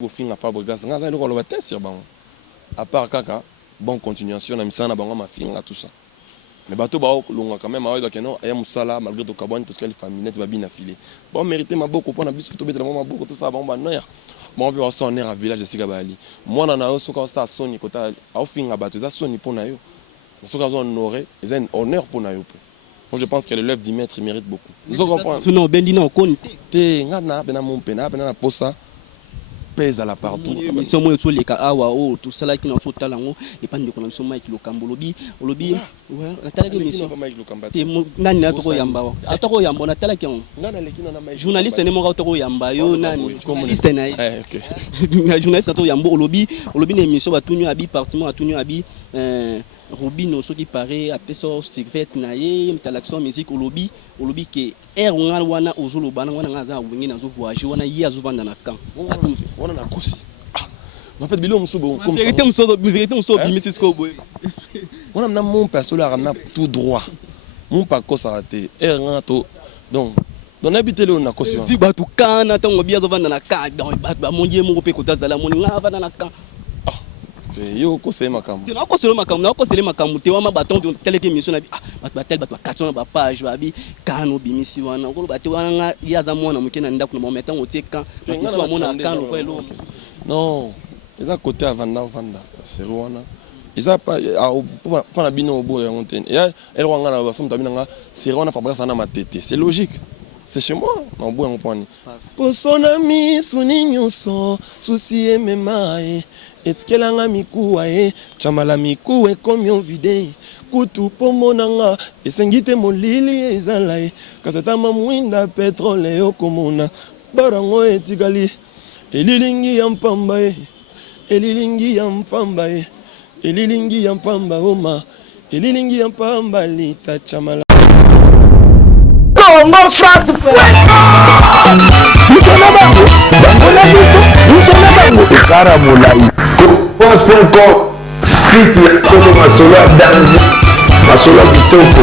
au fin à Fabregas nga za lokolo ba sur bango à part kaka bonne continuation na misana bango ma finga tout ça mais bateau ba longa quand même avec que non aya musala malgré to kabani to quelle famille net ba bien filé bon mériter ma beaucoup pour na biso to betela ma beaucoup tout ça bon ba noir bon on son air à village sika bali moi na o soka ça soni kota au finga bateau ça soni pour na yo soka zo honoré ils ont honneur pour na yo. Moi je pense que l'élève du maître mérite beaucoup. Vous comprenez? Sinon bendina o konte. Te ngana bena mon pena bena na posa pèse à la partout. Mission moi to leka awa o tout ça là qui na to talango et pas de connexion Mike Lokambo lobi ouais la tala de mission te nani na to yamba wa atoko yamba na tala kion ngana leki na Mike journaliste ne mo ka to yamba yo nani journaliste na OK na journaliste to yamba lobi na émission ba tunyo abi partiment atunyo abi Robino ce qui paraît après ça secret na ye l'action musique au lobby que air wana ozolo bana wana ngaza wingi na zo voyager wana ye azovanda na camp wana na kusi en fait bilo musubo comme vérité muso bimisi sko boy wana na mon perso la ramena tout droit mon pas ko ça raté air ngato donc dans habiter le na kosi si batu kana tango bia azovanda na camp donc batu ba mondier mo pe ko tazala moni nga vanda na camp yo ko sema kam na ko sema kam na ko sema kam te wa mabaton de telle émission na bi batu batel batu 400 ba page ba bi kano bimisi wana ko batu wana ya za mona mukena ndako na momenta otie kan biso mona kan lo ko elo non les à côté avant vanda c'est wana isa pas pour na bino obo ya montagne et elle wanga na basom tabinanga c'est wana Fabrice na matete c'est logique. C'est chez moi, non bon on prend. Pour son ami Suninyo so souci MMA et kelanga miku ae chamala miku e komyo vide kutu pomonanga esengite molili ezalae kasata mamwinda petrole yokomona barango etikali elilingi ya mpamba elilingi ya mpamba elilingi ya mpamba oma elilingi ya mpamba lita chamala Congo France France.com site ya Congo masolo ya danger masolo ya kitoko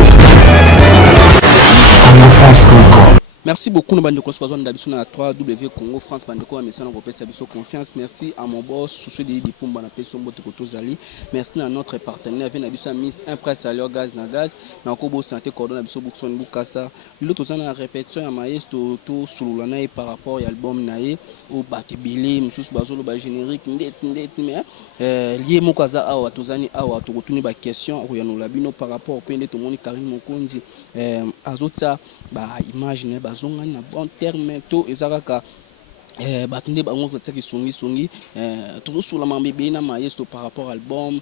Congo France.com. Merci beaucoup, Bandeko Soazon d'Abisso na 3W Congo France Bandeko Amessana Repès Abisso Confiance. Merci à mon boss, Souché de Dipumba na Peso Mbote Zali. Merci à notre partenaire Vena Abisso Miss Impress Alio Gaz na Gaz. Na Kobo Santé Cordon Abisso Boukson Boukassa. L'autre zana répétition à maestro to sululana par rapport à l'album nae au Batibili, Monsieur Bazolo ba générique ndeti mais lié mokaza awa tozani awa to retourner ba question au yano labino par rapport au pende to moni Karim Mokonzi azotsa ba imagine zonga na bon terme to ezakaka batunde bango tsaki songi toujours sur la mambebe na maestro par rapport à album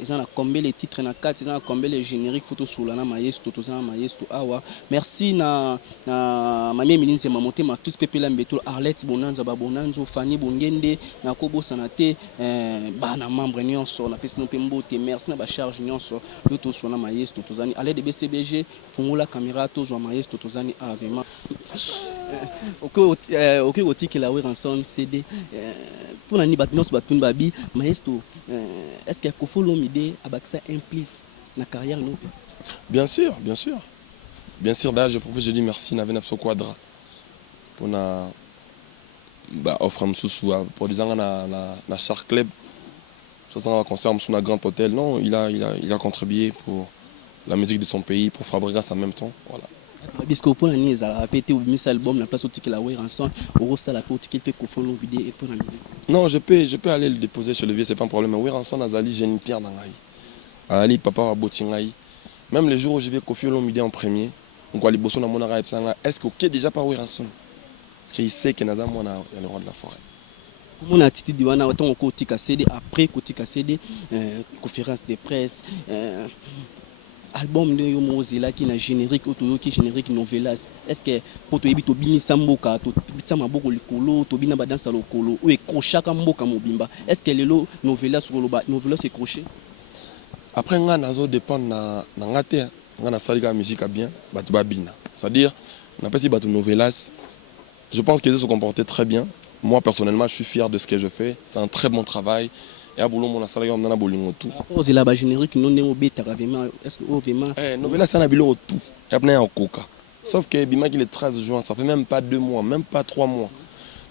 ils ont combien les titres na 4 ils ont combien les génériques photo sur la maestro to za maestro awa merci na mami milinze mamote ma tous pepe la mbeto Arlette Bonanza babonanzo Fanny Bongende na kobo sanate bana membre nyonso na pesi no pembote merci na ba charge nyonso to sur la maestro to zani ale de BCBG fungula caméra to zo maestro to zani avema OK otiki la ranson CD pour nani batnos batun babi maestro est-ce qu'il faut l'omide abaksa implice na carrière no bien sûr d'ailleurs je propose je dis merci na venapso quadra pour na ba offre msusu pour disanga na Shark Club ça va concert msusu na Grand Hôtel non il a contribué pour la musique de son pays pour Fabregas en même temps voilà. Bisco pour nani za répéter ou mis album la place au ticket la ranson au sala pour ticket peut confondre vidéo et pour la musique. Non, je peux aller le déposer chez le vieux, c'est pas un problème. Oui, ranson azali j'ai une pierre dans ngai. Ali papa wa botingai. Même les jours où je vais Kofi Olomide en premier, on va aller bosser dans mon arabe sanga. Est-ce que déjà pas oui ranson? Parce qu'il sait que Nazam on a le roi de la forêt. Comment on a attitude de wana autant ko tika CD après ko tika CD conférence de presse album de Yomozela qui na générique auto qui générique novelas est-ce que pour to ebito bini samboka to bitama boko likolo to bina ba dansa lokolo ou crochaka mboka mobimba est-ce que lelo novelas sur loba novelas c'est crochet après nga nazo dépend na ngate nga na salika musique bien batu babina c'est-à-dire na pas si batu novelas je pense qu'ils se comportaient très bien moi personnellement je suis fier de ce que je fais c'est un très bon travail. Et à boulot mon salaire on a bolingo tout. C'est la générique non néo bêta vraiment est-ce que vraiment novela ça na bilo tout. Y a plein en coca. Sauf que bima qui le 13 juin, ça fait même pas 2 mois, même pas 3 mois.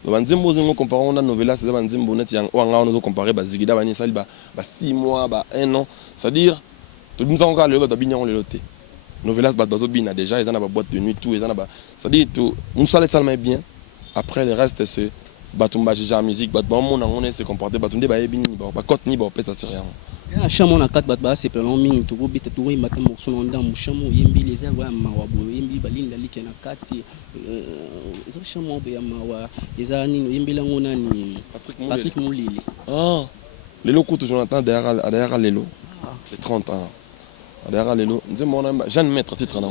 banzembo zongo comparé na Novelas c'est banzembo net yang o nga on comparer bazigida bani sali ba 6 mois ba 1 an c'est-à-dire tout nous encore le ba binyon le loté Novelas ba bazo bina déjà ils en a ba boîte de nuit tout ils en a ba c'est-à-dire tout nous ça les bien après le reste c'est batumba jija musique bat bon on est se comporter batunde ba ebini ba cote ni ba pesa c'est rien la chambre on a 4 bat c'est pelon mingi to bita to matin morceau on dans chambre yembi les airs wa mawabo yembi balinda like na 4 ça chambre be ya mawa eza nini yembi la ngona ni Patrick Moulili ah les locaux toujours entend derrière lelo les 30 ans derrière lelo nzembo na Jeanne Maître titre na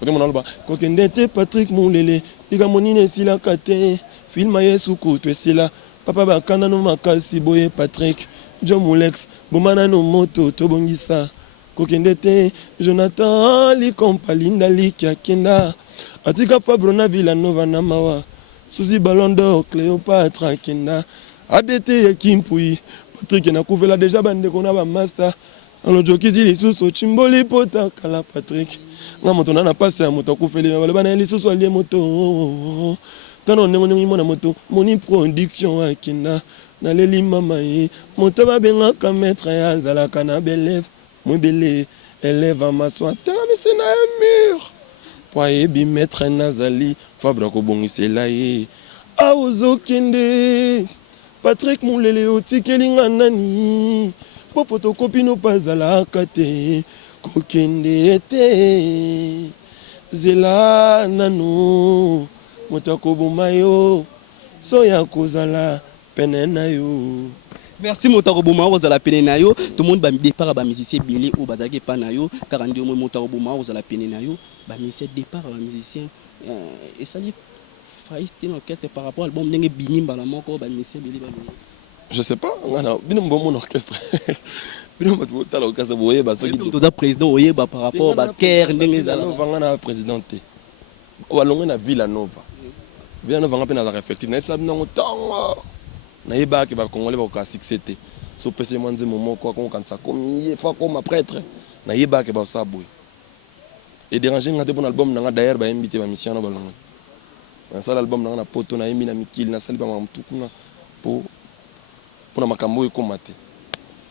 côté mon alba kokendete Patrick Moulele diga monine sila kate film yesu kutu esila papa bakana no makasi boye Patrick John Moulex bomana no moto tobongisa kokendete Jonathan li kompalinda li kyakenda atika Fabrona Villanova na mawa Suzy Ballon d'Or Cléopâtre kenda adete Kimpui Patrick na kuvela déjà bande kona ba master alo jokizi lisusu chimboli pota kala Patrick nga moto na passe ya moto kufeli ba bana lisusu ali moto tano nengo mona moto moni production akina na leli mama ye moto ba benga ka maître ya zala kana belève mo belé élève ma soin tamise na mur poye bi maître nazali fabra ko bongisela ye aozo kende Patrick Moulele otikelinga nani po photocopie no pazala kate kokende ete zela nano motako bomayo soya kozala penena yo. Merci Motaro Bouma Rosala Penenayo. Tout le monde va départ à musicien Billy ou Bazaki Panayo. 42 mois Motaro Bouma Rosala Penenayo. Bah musicien départ à musicien et ça dit Faïsté l'orchestre par rapport à l'album Nengue Binim Balamoko bah musicien Billy Balou. Je sais pas, on a binom bon mon orchestre. Binom tout l'orchestre boye bah ça qui tout président oye bah par rapport à Caire Nengue Villanova ngana présidenté. O alonga na Villanova. Villanova ngapena za réflectif na ça non temps. Na yeba ke ba congolais ba ka succéder. So pese mwanze momo kwa kon kansa comme fa comme prêtre. Na yeba ke ba ça boy. Et déranger ngate bon album na d'ailleurs ba invité ba mission na balonga. Na ça l'album na poto na yemi na mikil na sali ba mtukuna pour na makambo ekomate.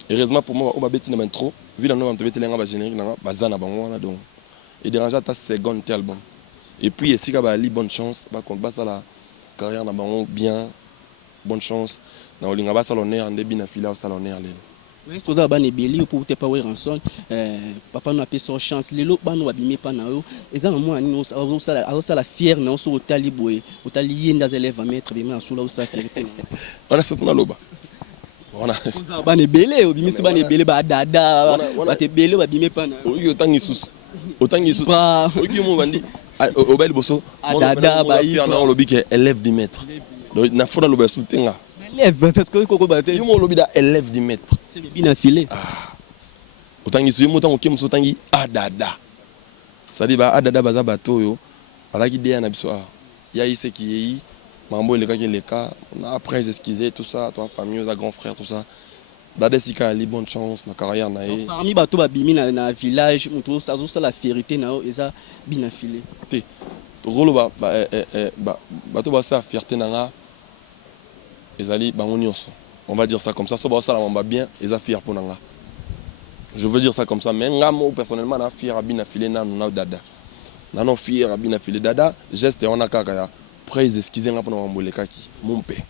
Heureusement pour moi on ba beti na intro, Villanova mte beti lenga ba générique na bazana bango na donc. Et déranger ta second album. Et puis ici ka ba li bonne chance ba kon ba ça la carrière na bango bien. Bonne chance. Na olinga ba salonnaire ndebi na fila au salonnaire lelo. Oui, so za ba ne beli pour te pas we ranson papa na peso chance lelo ba no babime pa na yo. Eza na mo ani no sa la fier na so otali boye. Otali yenda za élève maître bima so la sa fierté. On a sokuna loba. On a za ba ne bele obimisi ba ne bele ba dada ba te bele ba bime pa na. Oyi otangi susu. Otangi susu. Oyi mo bandi obel boso. Dada ba yi na on lobi ke élève du maître. Donc na fona loba soutenga. Élève parce que koko ba te. Yo mo lobi da élève du maître. C'est bien filé. Ah. Otangi susu mo tango kim so tangi adada. Ça dit ba adada baza bato yo. Ala ki dia na biso ah. Ya ise ki yi mambo le ka ki le ka. Après esquiser tout ça, toi famille, la grand frère tout ça. Dada sika ali bonne chance na carrière na ye. Parmi bato ba bimi na village, on ça zo la fierté na eza bien filé. Te. Rolo bato ba sa fierté na nga. Ezali bango nyonso. On va dire ça comme ça, so ba ça la bien, eza fier pour nga. Je veux dire ça comme ça, mais nga mo personnellement na fier abina filé na dada. Na no fier abina filé dada, geste on a kaka ya praise esquiser nga pour na mboleka ki mon père.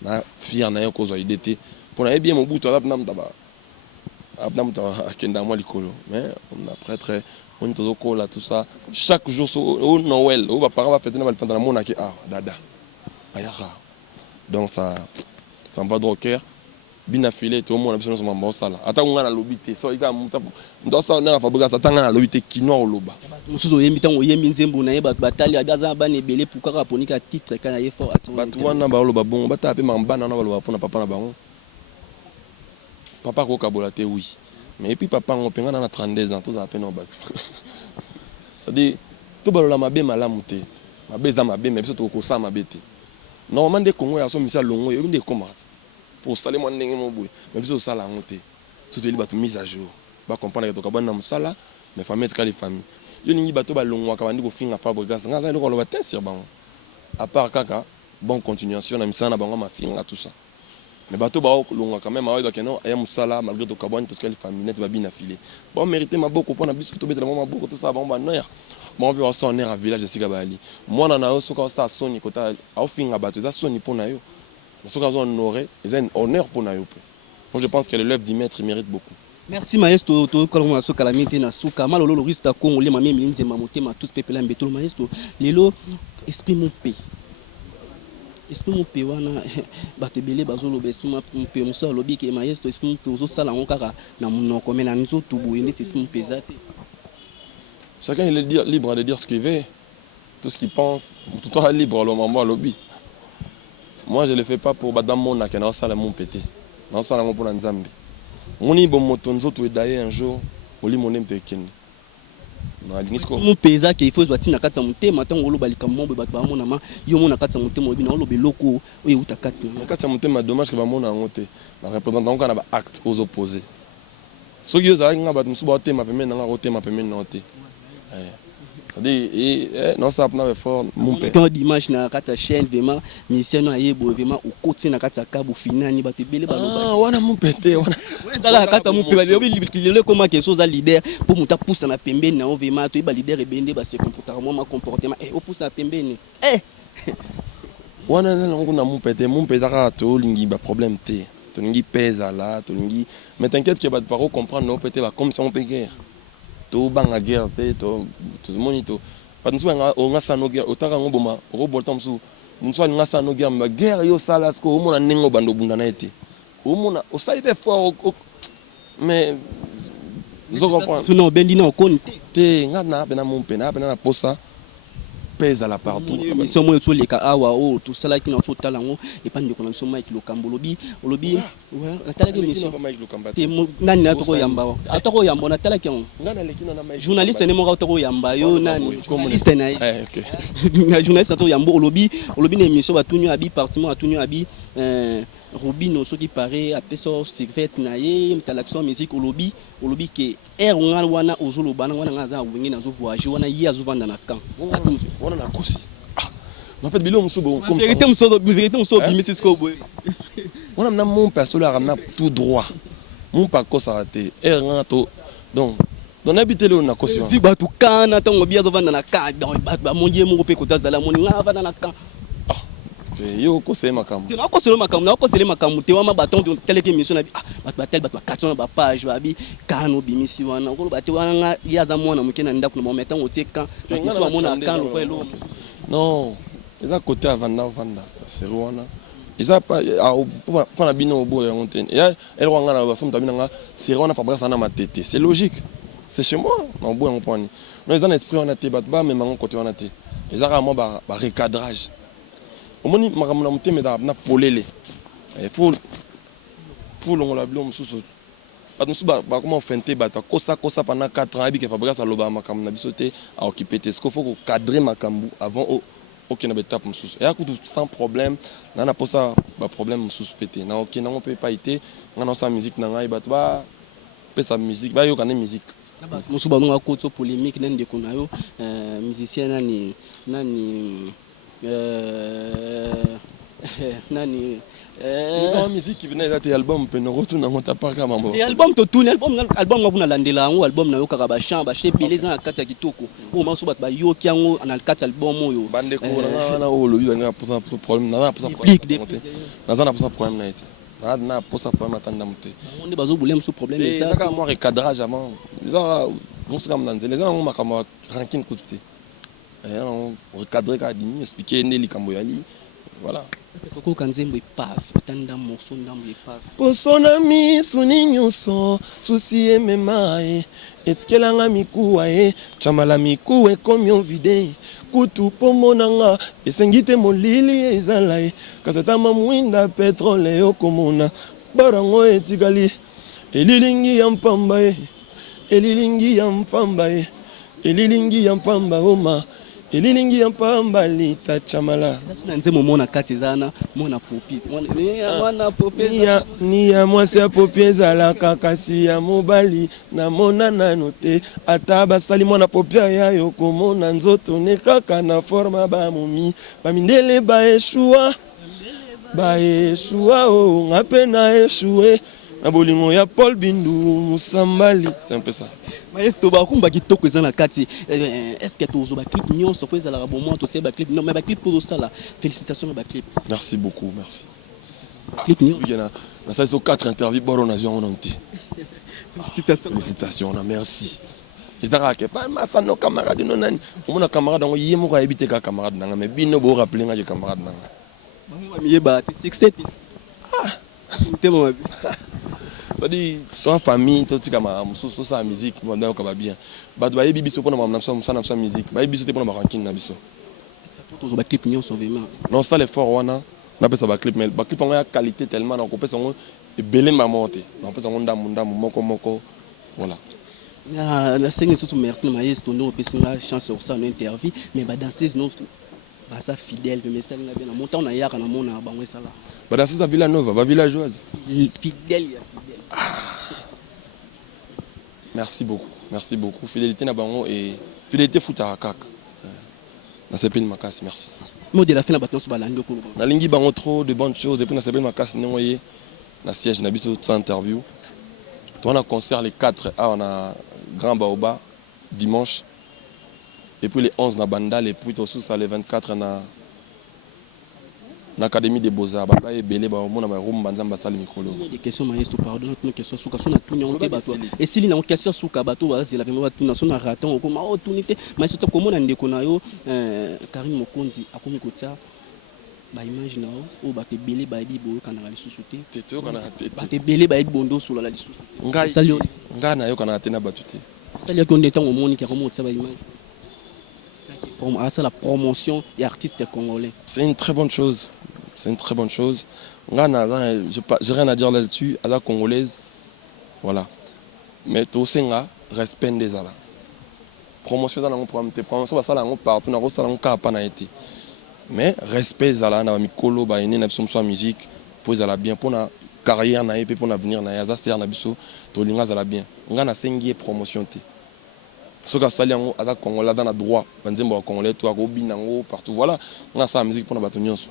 Na fier na yo ko zo idete. Pour na bien mon bout là na mtaba. Abna mtaba akenda moi likolo, mais on a prêtre on tozo kola tout ça. Chaque jour au Noël, au ba para ba fêter na ba pendant mona ki ah dada. Ayara. Donc ça me va droit au cœur. Bien affilé, tout le monde a besoin de son bon sala. Attends, on a la lobité. So, il y a un ça, on a fabriqué ça. Tant on a la lobité qui noie au loba. Musuzo yembi tango yembi nzembo na yeba batali abaza bane belé pour ka ponika titre kana yefo atwa. Batu wana ba loba bon, bata pe mambana na ba loba pona papa na bango. Papa ko kabola te oui. Mais puis papa on penga na 32 ans, tout ça peine au bac. Ça dit tout ba lola mabe malamu te. Mabe za mabe mais biso ko sa mabe te. Normalement des Congo ya so misa longo yo ndé comment pour saler moi ndenge mo boy mais biso sala ngote tout eli bato mise à jour ba comprendre que to kabana musala mais famille ska les familles yo ningi bato ba longo ka bandi ko finga fabrication nga za ko loba te sur bango à part kaka bonne continuation na misana bango mafinga tout ça mais bato ba longa quand même awa que non aya musala malgré to kabani to quelle famille net ba bien affilé bon mériter maboko pona biso to betela maboko tout ça bon ba noir bon on va en air à village de Sigabali moi na yo soka ça soni kota au finga bato ça soni pona yo soka zo honoré ils ont honneur pona yo moi je pense que l'œuvre du maître mérite beaucoup. Merci maestro to koloma so calamité na suka malolo le rista congolais ma même linze mamotema tous peuple la mbetolo maestro lelo esprit mon paix esprit mon paix wana batebele bazolo esprit mon paix musa lobi ke maestro esprit mon paix ozo sala ngokaka na monoko mena nzoto boyende esprit mon paix zate chacun il est libre de dire ce qu'il veut tout ce qu'il pense tout le temps libre le maman lobby moi je le fais pas pour badam mona kana sala mon pété na sala ngo pour nzambe moni bon motonzo to daye un jour oli monem te kende na lingisko mon pesa ke il faut zwati na kati ya motema tango lo balika mombe bato ba mona ma yo mona kati ya motema obi na lo beloko oyo uta kati na kati ya motema dommage que ba mona ngote na représentant kana ba acte aux opposés so yo za nga bato musuba otema pemene nga otema pemene na ote c'est-à-dire non ça n'a pas fort mon père quand dimanche na kata chaîne vraiment mission na yebo vraiment au côté na kata kabu finani bato belé baloba wana mon pété wana ezala kata mon père obi libitile comment que chose à leader pour muta poussa na pembeni na vraiment to ba leader ebende ba se comportement ma comportement o poussa pembeni wana na mon pété ka to lingi ba problème té to lingi pesa là to lingi mais t'inquiète que ba paro comprendre no pété ba comme si on peut guerre to banga guerre to monito pas nous nga on nga sano guerre otanga ngoboma robota msu nous nga sano guerre ma guerre yo sala sko o mona nengo bando bunda na été o mona o sali fort mais zo comprendre sinon bendi na konte te nga na bena mon pena bena na posa pèse à la partout mission mo to leka awa o to sala ki na to talango et pas ndeko na mission Mike Lokambo lobi ouais la tala ki mission te nani na to ko yamba atoko yamba na tala ki ngana lekina na Mike journaliste ne mo ka to ko yamba yo nani journaliste na OK na journaliste to yamba lobi na mission ba tunyo abi partiment atunyo abi Robino ce qui paraît après ça secret na ye mutalaction musique olobi ke ngal wana ozolo bana wana ngaza wingi na zo voyager wana ye azovanda na camp wana na kosi en fait bilo musubo comme vérité muso bimisi sko boy wana na mon perso la ramena tout droit mon pas ko ça raté ngato donc habité le na kosi si batu kana tango bia azovanda na camp donc ba mondier mo pe ko tazala moni nga vanda na camp yo ko c'est makambo na ko sele makambo te wama baton de telle que mission na batel bato 400 ba page babi kano bimisi wana ko bato wana nga yaza mwana mukena nda kuna momenta ngotie kan na kiso ba mona kan lo kwelo non eza côté avanda c'est wana eza pas na bino obo ya montene et elle wanga na baso mtabina nga c'est wana fabrice na matete c'est logique c'est chez moi na obo en point non eza na esprit wana te bat ba même côté wana te eza vraiment ba recadrage au moins makamuna muteme na polele il faut longola bilo mususu bato ba comment fente bato kosa pendant 4 ans abi ke fabrice aloba makamuna biso te a occuper te ce qu'il faut cadrer makambu avant OK na étape mususu et akutu sans problème na posa ba problème mususu pété na OK na on peut pas été na sa musique na ngai bato ba pesa musique ba yo kana musique mususu ba nga ko to polémique nende kuna yo musicien nani nani la musique qui venait d'être album pe no retourne na ngota parka mambo et album to tune album ngabuna landela ngo album na yo kaka ba chant ba che beleza na kati ya kitoko o maso bat ba yo kiango na kati album oyo bande ko na o lo yo na posa problème na posa problème na été na posa problème atanda muté on bazo bulem so problème et ça ka moi recadrage avant ça on se comme dans les gens on ma comme ranking kututé on recadrer ka dimi expliquer neli kamboyali voilà ko kanzembo paf tanda morceau ndambo paf posona misu ni nyonso susi emema etikelanga mikuwa chamala mikuwa ekomi ovide kutu pomonanga esengi te molili ezala kasatama mwinda petrole yokomona barango etikali elilingi ya mpamba elilingi ya mpamba oma elilingi ya mpambali tachamala na nzembo mona kati ezana mona popi mona popi ni ya mwasi ya popi ezalaka kasi ya mobali namona nano te ata basali mwana popi yayo komona nzoto ne kaka na forma bamumi bamindele baeshua o ngape na eshue na bolingo ya Paul Bindu Musambali. C'est un peu ça. Maestro bakumba kitoko ezana kati est-ce que tu ba clip nyonso po ezala bon moi to se ba clip non mais ba clip pour ça là félicitations ba clip. Merci beaucoup, merci. Clip nyonso. Na ça sont 4 interviews bon on a vu en entier. Félicitations, merci. Ezaka ke pas masa no camarade no nani. Mon camarade on yemo ka ebite ka camarade nanga mais bino bo rappeler nga camarade nanga. Ba miyeba te 67. Ah. Tellement c'est-à-dire ton famille toi tu kama mususu sa musique bonda ko ba bien ba ba yebi biso pona mamna sa musique ba yebi biso te pona ranking na biso to zo ba clip nyonso vraiment non ça l'effort wana na pesa ba clip mais ba clip nga qualité tellement na ko pesa ngo ebele mamote na pesa ngo ndamu moko voilà na sengi surtout merci na maestro no pesa nga chance sur ça no interview mais ba danseuse no ba ça fidèle mais ça nga bien montant na yaka na mona bango ça là ba danseuse à Villanova ba villageoise fidèle. Merci beaucoup. Fidélité na bango et fidélité futa kaka. Na sepel makasi, merci. Mot de la fin na baton so balangi ko. Na lingi bango trop de bonnes choses et puis na sepel makasi ngoye na siège na biso de interview. On a concert les 4 on a Grand Baoba dimanche et puis les 11 na Bandal et puis aussi ça les 24 na l'Académie des Beaux-Arts, bah et belé bah on a room banzamba sali mikolo. Des questions maestro pardon notre question sous kaso na tunya on te bato. Et si li na question sous kabato ba zela vraiment bato na so na raton ko ma otunité maestro to komona ndeko na yo Karim Mokonzi akomi kotia ba image na o ba te belé ba bi bo kana la lisusuté. Teto kana tete. Ba te belé ba bondo solo la lisusuté. Ngai salio ngana yo kana tena batute. Salio ko ndeta o moni ka komo tsa ba image. C'est la promotion des artistes congolais. C'est une très bonne chose. C'est une très bonne chose. Je n'ai rien à dire là-dessus. À la congolaise, voilà. Mais tout ça, respect des ala. Promotion dans le programme, promotion ça là partout, na ça là on pas na été. Mais respect des ala, na mikolo ba ine na biso musique, pour ala bien pour na carrière na et pour na venir na ya ça na biso, to linga za la bien. Nga na sengi promotion te. Ce que ça liango à la congolais dans la droit, banzembo congolais toi ko binango partout voilà. Nga sa musique pour na bato nyonso.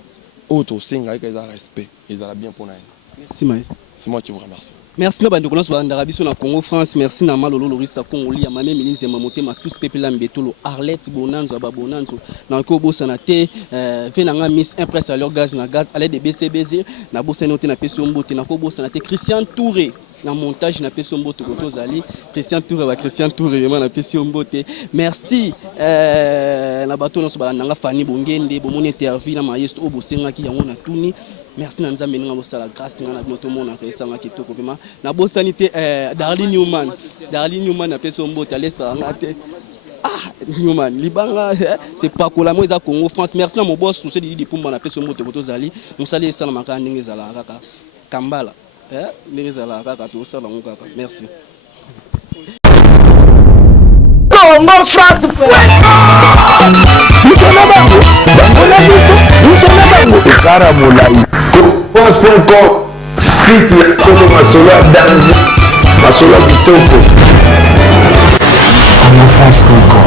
Auto singa avec les respect, ils ont bien pour nous. Merci maestro. C'est moi qui vous remercie. Merci na bando konos banda rabiso na Congo France, merci na malolo lorisa Congoli ya mame ministre mamote ma tous peuple la mbetolo Arlette Bonanzo ba Bonanzo na ko bosana te venanga Miss Impress à leur gaz na gaz à l'aide de BCBZ na bosana noté na peso mbote na ko bosana te Christian Touré na montage na peso mbote ko tozali Christian Touré vraiment na peso mbote merci na bato no so balanda nga Fanny Bongende bo mon interview na maestro o bosenga ki yango na tuni merci na nzambe nga bosala grâce nga na binoto mona ka esanga kitoko vraiment na bosanité Darlene Newman na peso mbote alesa nga te Newman libanga c'est pas ko la mo eza Congo France merci na mon boss souci di pumba na peso mbote ko tozali mosali esala makana ndenge ezala kaka kambala merci. Congo France. France.com, site ya Congo Masolo danger, Masolo kitoko. Congo France.com.